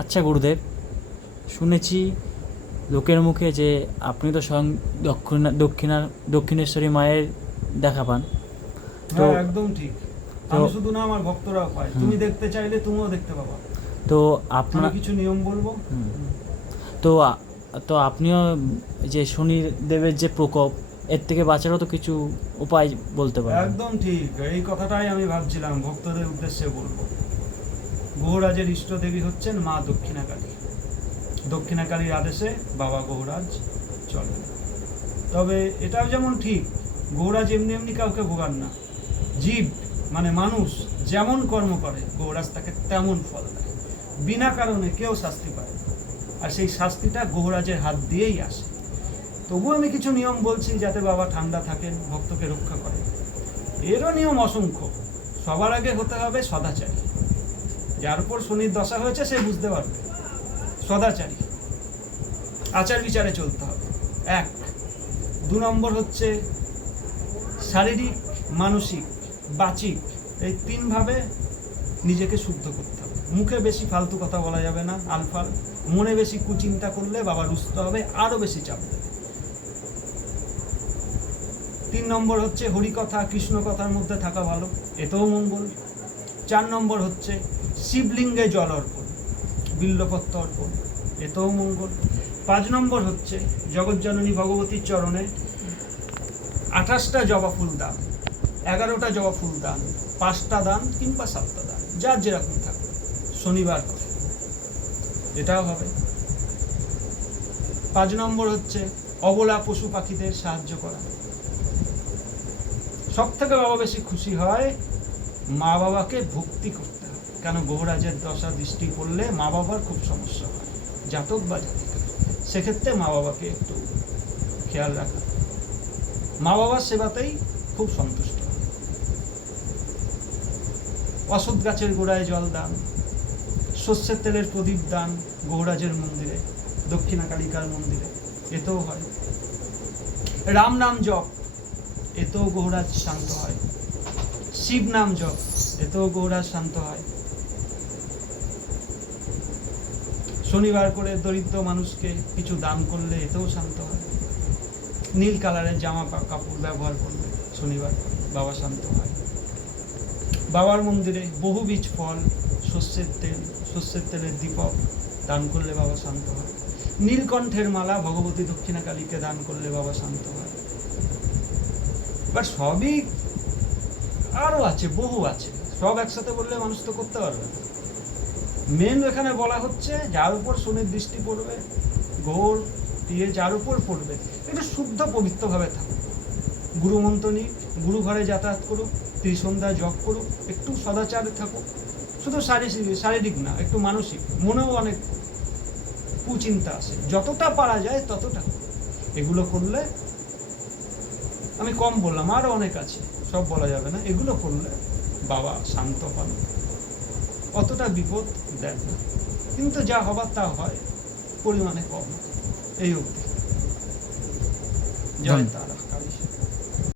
আচ্ছা গুরুদেব, শুনেছি লোকের মুখে যে আপনি তো স্বয়ং দক্ষিণেশ্বরী মায়ের দেখা পান। তো হ্যাঁ, একদম ঠিক। তো আমি শুধু না, আমার ভক্তরাও পায়। হুম, তুমি দেখতে চাইলে তুমিও দেখতে পাবা। তো আমি আপনার কিছু নিয়ম বলবো। হুম, তো তো আপনিও যে শনিদেবের যে প্রকোপ, এর থেকে বাঁচারও তো কিছু উপায় বলতে পারবেন। একদম ঠিক, এই কথাটাই আমি ভাবছিলাম ভক্তদের উদ্দেশ্যে বলবো। গৌরাজের ইষ্ট দেবী হচ্ছেন মা দক্ষিণাকালী। দক্ষিণাকালীর আদেশে বাবা গৌরাজ চলে। তবে এটাও যেমন ঠিক, গৌরাজ এমনি এমনি কাউকে ভোগান না। জীব মানে মানুষ যেমন কর্ম করে গৌরাজ তাকে তেমন ফল দেয়। বিনা কারণে কেউ শাস্তি পায় না, আর সেই শাস্তিটা গৌরাজের হাত দিয়েই আসে। তবু আমি কিছু নিয়ম বলছি যাতে বাবা ঠান্ডা থাকেন, ভক্তকে রক্ষা করেন। এরও নিয়ম অসংখ্য। সবার আগে হতে হবে সদাচারী। যার উপর শনির দশা হয়েছে সে বুঝতে পারবে। সদাচারী, আচার বিচারে চলতে হবে। এক। 2 নম্বর হচ্ছে শারীরিক, মানসিক, বাচিক, এই 3 ভাবে নিজেকে শুদ্ধ করতে হবে। মুখে বেশি ফালতু কথা বলা যাবে না, আলফাল। মনে বেশি কুচিন্তা করলে বাবা রুষ্ট হবে, আরও বেশি চাপ দেবে। 3 নম্বর হচ্ছে হরিকথা, কৃষ্ণ কথার মধ্যে থাকা ভালো, এতেও মঙ্গল। 4 নম্বর হচ্ছে শিবলিঙ্গে জল অর্পণ, বিল্লপত্র অর্পণ, এতেও মঙ্গল। 5 নম্বর হচ্ছে জগজ্জননী ভগবতীর চরণে 28টা জবা ফুল দান, 11টা জবা ফুল দান, 5টা দান কিংবা 7টা দান, যার যেরকম থাকবে, শনিবার করে, এটাও হবে। 5 নম্বর হচ্ছে অবলা পশু পাখিদের সাহায্য করা। সব থেকে বাবা বেশি খুশি হয় মা বাবাকে ভক্তি করতে হবে। কেন, গৌরাজের দশা দৃষ্টি পড়লে মা বাবার খুব সমস্যা হয়, জাতক বা জাতিকা। সেক্ষেত্রে মা বাবাকে একটু খেয়াল রাখা, মা বাবার সেবাতেই খুব সন্তুষ্ট হয়। অশ্বত্থ গাছের গোড়ায় জল দান, সর্ষের তেলের প্রদীপ দান গৌরাজের মন্দিরে, দক্ষিণাকালিকার মন্দিরে, এতেও হয়। রাম নাম জপ, এতেও গৌরাজ শান্ত হয়। শিব নাম জপ, এতেও গৌরাজ শান্ত হয়। শনিবার করে দরিদ্র মানুষকে কিছু দান করলে এতেও শান্ত হয়। নীল কালারের জামা কাপড় ব্যবহার করলে শনিবার করে বাবা শান্ত হয়। বাবার মন্দিরে বহুবীজ ফল, সর্ষের তেলের দীপক দান করলে বাবা শান্ত হয়। নীলকণ্ঠের মালা ভগবতী দক্ষিণাকালীকে দান করলে বাবা শান্ত হয়। এবার সবই আরও আছে, বহু আছে, সব একসাথে বললে মানুষ তো করতে পারবে না। মেন এখানে বলা হচ্ছে যার উপর শনির দৃষ্টি পড়বে, ঘোর দিয়ে যার উপর পড়বে, একটু শুদ্ধ পবিত্রভাবে থাকুক। গুরুমন্ত্র নিক, গুরু ঘরে যাতায়াত করুক, ত্রিসন্ধ্যা জপ করুক, একটু সদাচারে থাকুক। শুধু শারীরিক না, একটু মানসিক, মনেও অনেক কুচিন্তা আসে, যতটা পারা যায় ততটা। এগুলো করলে, আমি কম বললাম, আরও অনেক আছে, সব বলা যাবে না। এগুলো করলে বাবা শান্ত পান, অতটা বিপদ দেন না, কিন্তু যা হবার তা হয়, পরিমাণে কম, এই অবধি। জয় তারা।